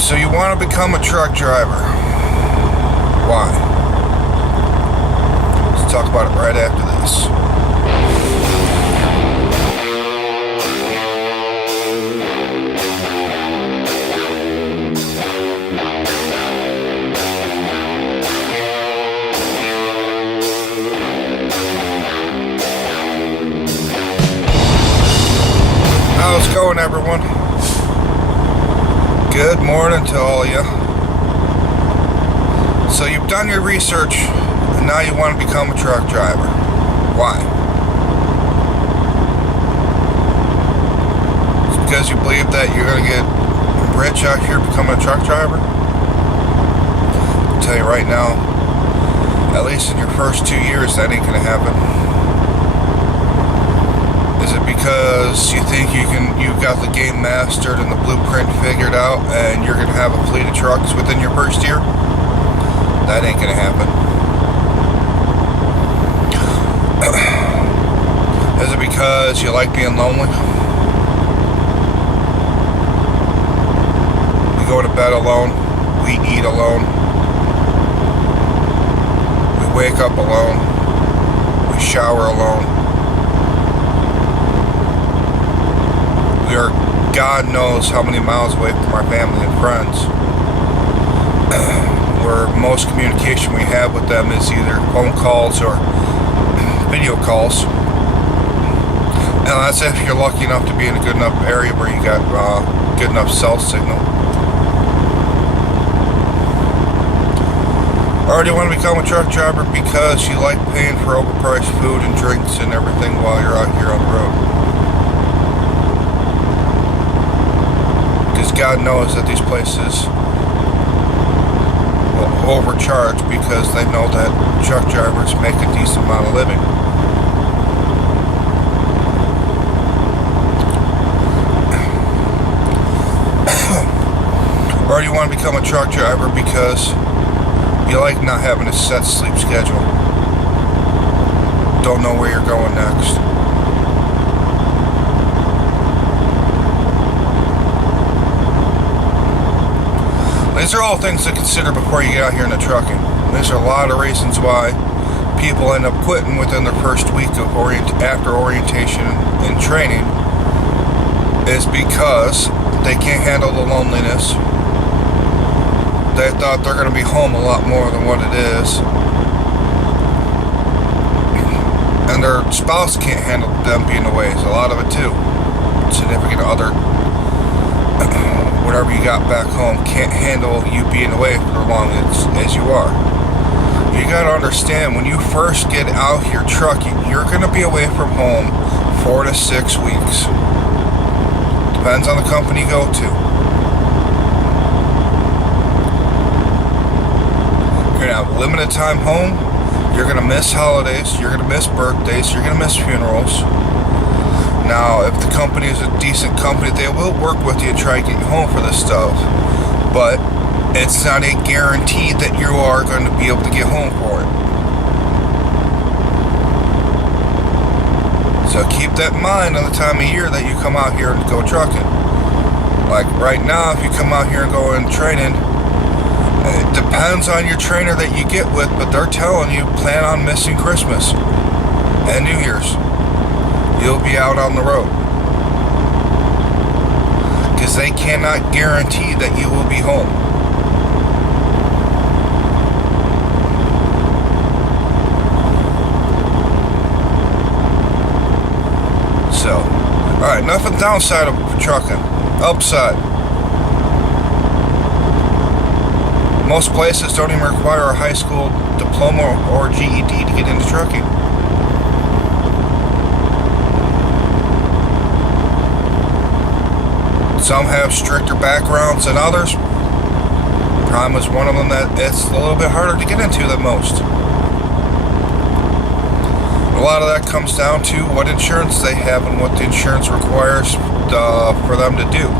So you want to become a truck driver. Why? Let's talk about it right after this. How's it going, everyone? Good morning to all of you. So you've done your research and now you want to become a truck driver. Why? It's because you believe that you're going to get rich out here becoming a truck driver? I'll tell you right now, at least in your first 2 years, that ain't going to happen. Is it because you think you've got the game mastered and the blueprint figured out and you're going to have a fleet of trucks within your first year? That ain't going to happen. Is it because you like being lonely? We go to bed alone. We eat alone. We wake up alone. We shower alone. We are God knows how many miles away from our family and friends. Where most communication we have with them is either phone calls or video calls. And that's if you're lucky enough to be in a good enough area where you got good enough cell signal. Or do you want to become a truck driver because you like paying for overpriced food and drinks and everything while you're out here on the road? Because God knows that these places will overcharge because they know that truck drivers make a decent amount of living. Or do you want to become a truck driver because you like not having a set sleep schedule? Don't know where you're going next. These are all things to consider before you get out here into trucking. There's a lot of reasons why people end up quitting within their first week of after orientation and training is because they can't handle the loneliness. They thought they're going to be home a lot more than what it is. And their spouse can't handle them being away. It's a lot of it too. Significant other, whatever you got back home, can't handle you being away for as long as you are. You got to understand, when you first get out here trucking, you're going to be away from home 4 to 6 weeks. Depends on the company you go to. You're going to have limited time home. You're going to miss holidays. You're going to miss birthdays. You're going to miss funerals. Now, if the company is a decent company, they will work with you and try to get you home for this stuff. But it's not a guarantee that you are going to be able to get home for it. So keep that in mind on the time of year that you come out here and go trucking. Like right now, if you come out here and go in training, it depends on your trainer that you get with, but they're telling you plan on missing Christmas and New Year's. You'll be out on the road because they cannot guarantee that you will be home. So, alright, nothing downside of trucking. Upside, most places don't even require a high school diploma or GED to get into trucking. Some have stricter backgrounds than others. Prime is one of them that it's a little bit harder to get into than most. A lot of that comes down to what insurance they have and what the insurance requires for them to do.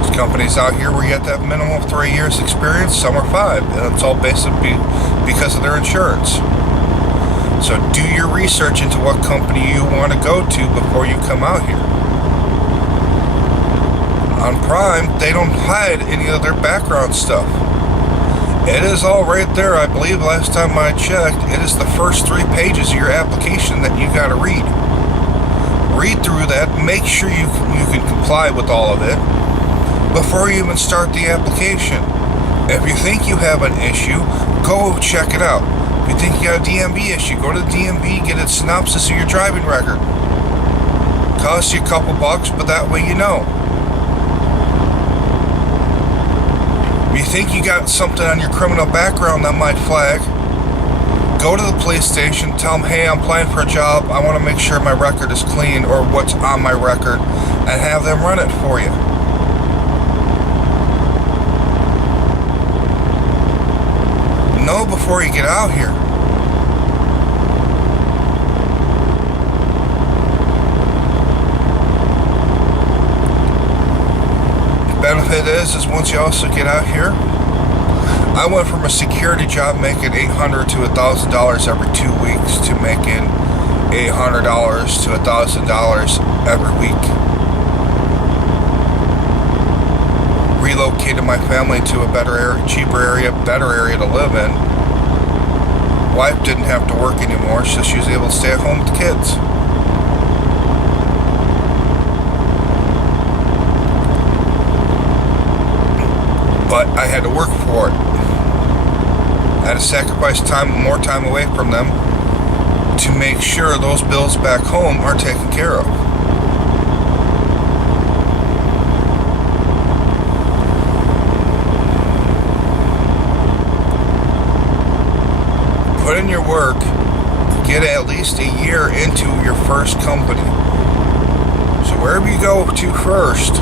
There's companies out here where you have to have a minimum of 3 years experience, some are 5, and it's all basically because of their insurance. So do your research into what company you want to go to before you come out here. On Prime, they don't hide any of their background stuff. It is all right there. I believe last time I checked, it is the first 3 pages of your application that you got to read. Read through that, make sure you can comply with all of it before you even start the application. If you think you have an issue, go check it out. If you think you got a DMV issue, go to the DMV, get a synopsis of your driving record. Costs you a couple bucks, but that way you know. If you think you got something on your criminal background that might flag, go to the police station, tell them, hey, I'm applying for a job, I want to make sure my record is clean or what's on my record, and have them run it for you. Know before you get out here. The benefit is once you also get out here, I went from a security job making $800 to $1,000 every 2 weeks to making $800 to $1,000 every week. Relocated my family to a better area, cheaper area, better area to live in. Wife didn't have to work anymore, so she was able to stay at home with the kids. But I had to work for it. I had to sacrifice more time away from them to make sure those bills back home are taken care of. Put in your work, get at least a year into your first company. So wherever you go to first,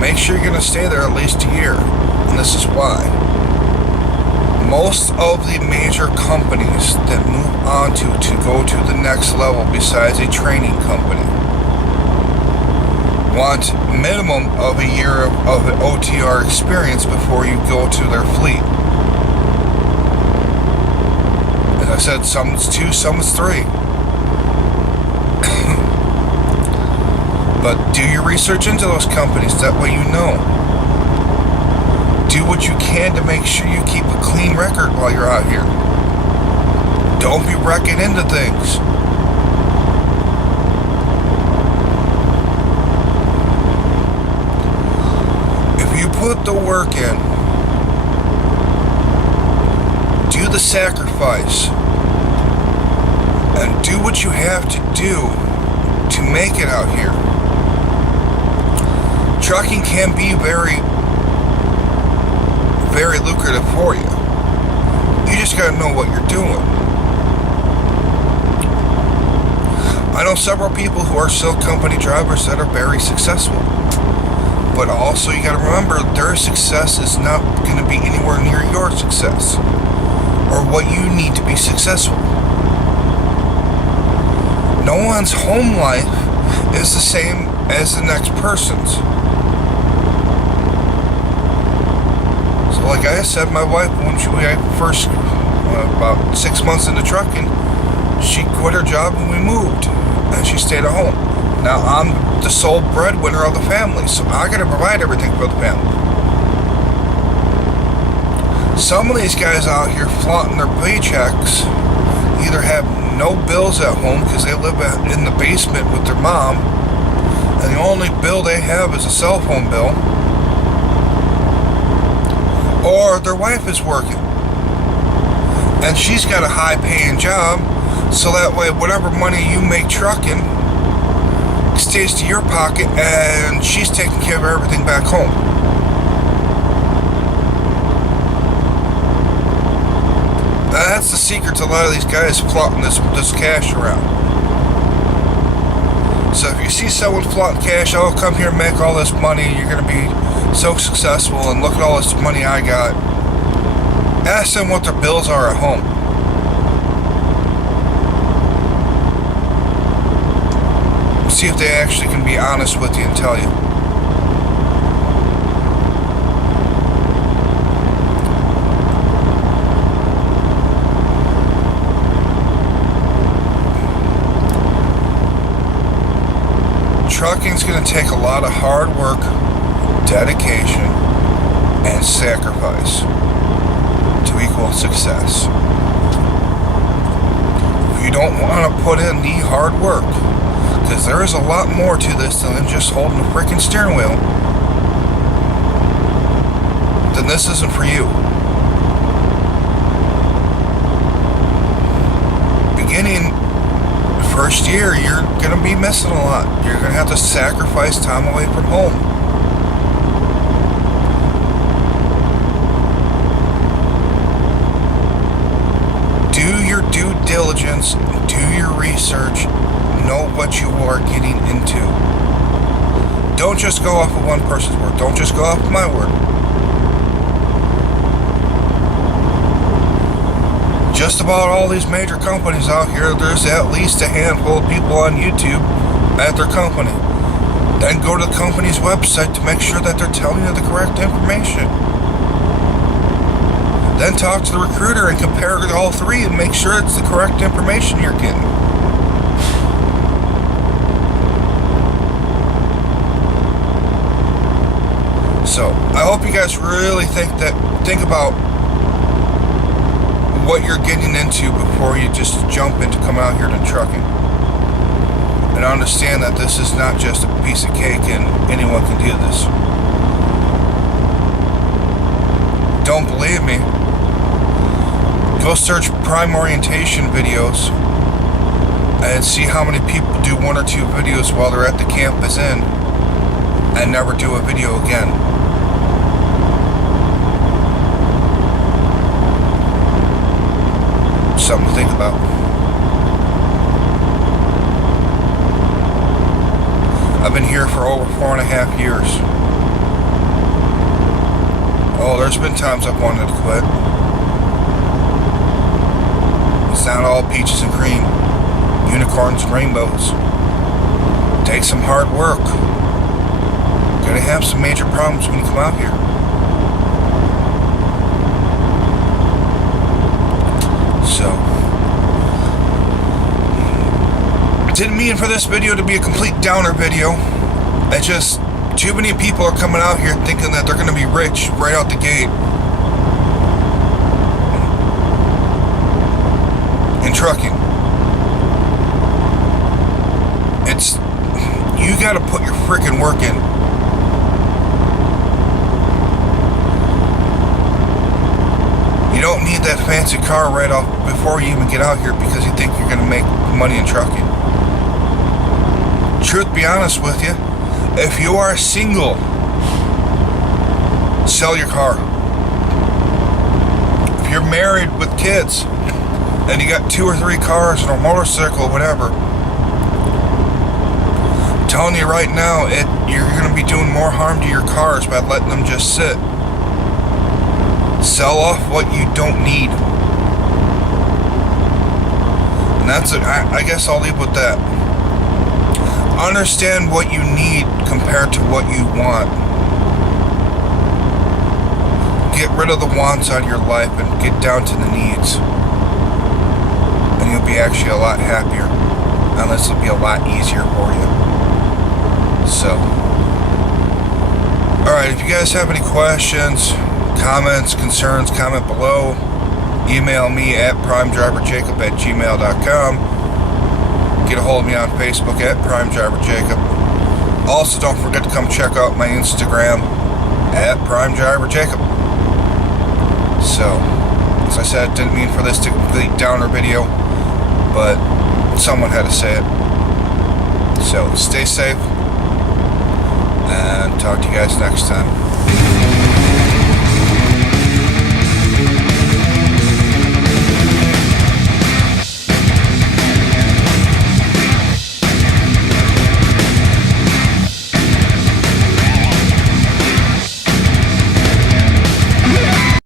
make sure you're going to stay there at least a year. And this is why. Most of the major companies that move on to go to the next level besides a training company want minimum of a year of an OTR experience before you go to their fleet. As I said, some is 2, some is 3. But do your research into those companies, that way you know. Do what you can to make sure you keep a clean record while you're out here. Don't be wrecking into things. If you put the work in, do the sacrifice, and do what you have to do to make it out here. Trucking can be very lucrative for you. You just gotta know what you're doing. I know several people who are still company drivers that are very successful. But also you gotta remember, their success is not gonna be anywhere near your success or what you need to be successful. No one's home life is the same as the next person's. So like I said, my wife, when we first, about 6 months into trucking, she quit her job and we moved. And she stayed at home. Now I'm the sole breadwinner of the family, so I gotta provide everything for the family. Some of these guys out here flaunting their paychecks either have no bills at home because they live in the basement with their mom, and the only bill they have is a cell phone bill, or their wife is working and she's got a high paying job, so that way whatever money you make trucking stays to your pocket and she's taking care of everything back home. That's the secret to a lot of these guys flaunting this cash around. So if you see someone flaunting cash, oh, come here and make all this money, you're going to be so successful, and look at all this money I got. Ask them what their bills are at home. See if they actually can be honest with you and tell you. Trucking's going to take a lot of hard work, dedication, and sacrifice to equal success. If you don't want to put in the hard work, because there is a lot more to this than just holding a freaking steering wheel, then this isn't for you. Beginning the first year, you're going to be missing a lot. You're going to have to sacrifice time away from home. Do your due diligence, do your research, know what you are getting into. Don't just go off of one person's word. Don't just go off of my word. Just about all these major companies out here, there's at least a handful of people on YouTube at their company. Then go to the company's website to make sure that they're telling you the correct information. Then talk to the recruiter and compare all three and make sure it's the correct information you're getting. So, I hope you guys really think about what you're getting into before you just jump into coming out here to trucking. And understand that this is not just a piece of cake and anyone can do this. Don't believe me? Go search prime orientation videos and see how many people do 1 or 2 videos while they're at the campus inn and never do a video again. Something to think about. I've been here for over 4.5 years. Oh, there's been times I've wanted to quit. It's not all peaches and cream, unicorns and rainbows. It takes some hard work. You're gonna have some major problems when you come out here. So, I didn't mean for this video to be a complete downer video. It's just too many people are coming out here thinking that they're going to be rich right out the gate in trucking. You got to put your freaking work in. You don't need that fancy car right off before you even get out here because you think you're going to make money in trucking. Truth be honest with you, if you are single, sell your car. If you're married with kids and you got 2 or 3 cars and a motorcycle or whatever, I'm telling you right now, you're going to be doing more harm to your cars by letting them just sit. Sell off what you don't need. And that's it. I guess I'll leave with that. Understand what you need compared to what you want. Get rid of the wants out of your life and get down to the needs. And you'll be actually a lot happier. And this will be a lot easier for you. So, alright, if you guys have any questions, comments, concerns, comment below. Email me at primedriverjacob@gmail.com. Get a hold of me on Facebook at primedriverjacob. Also, don't forget to come check out my Instagram at primedriverjacob. So, as I said, didn't mean for this to complete downer video, but someone had to say it. So, stay safe, and talk to you guys next time.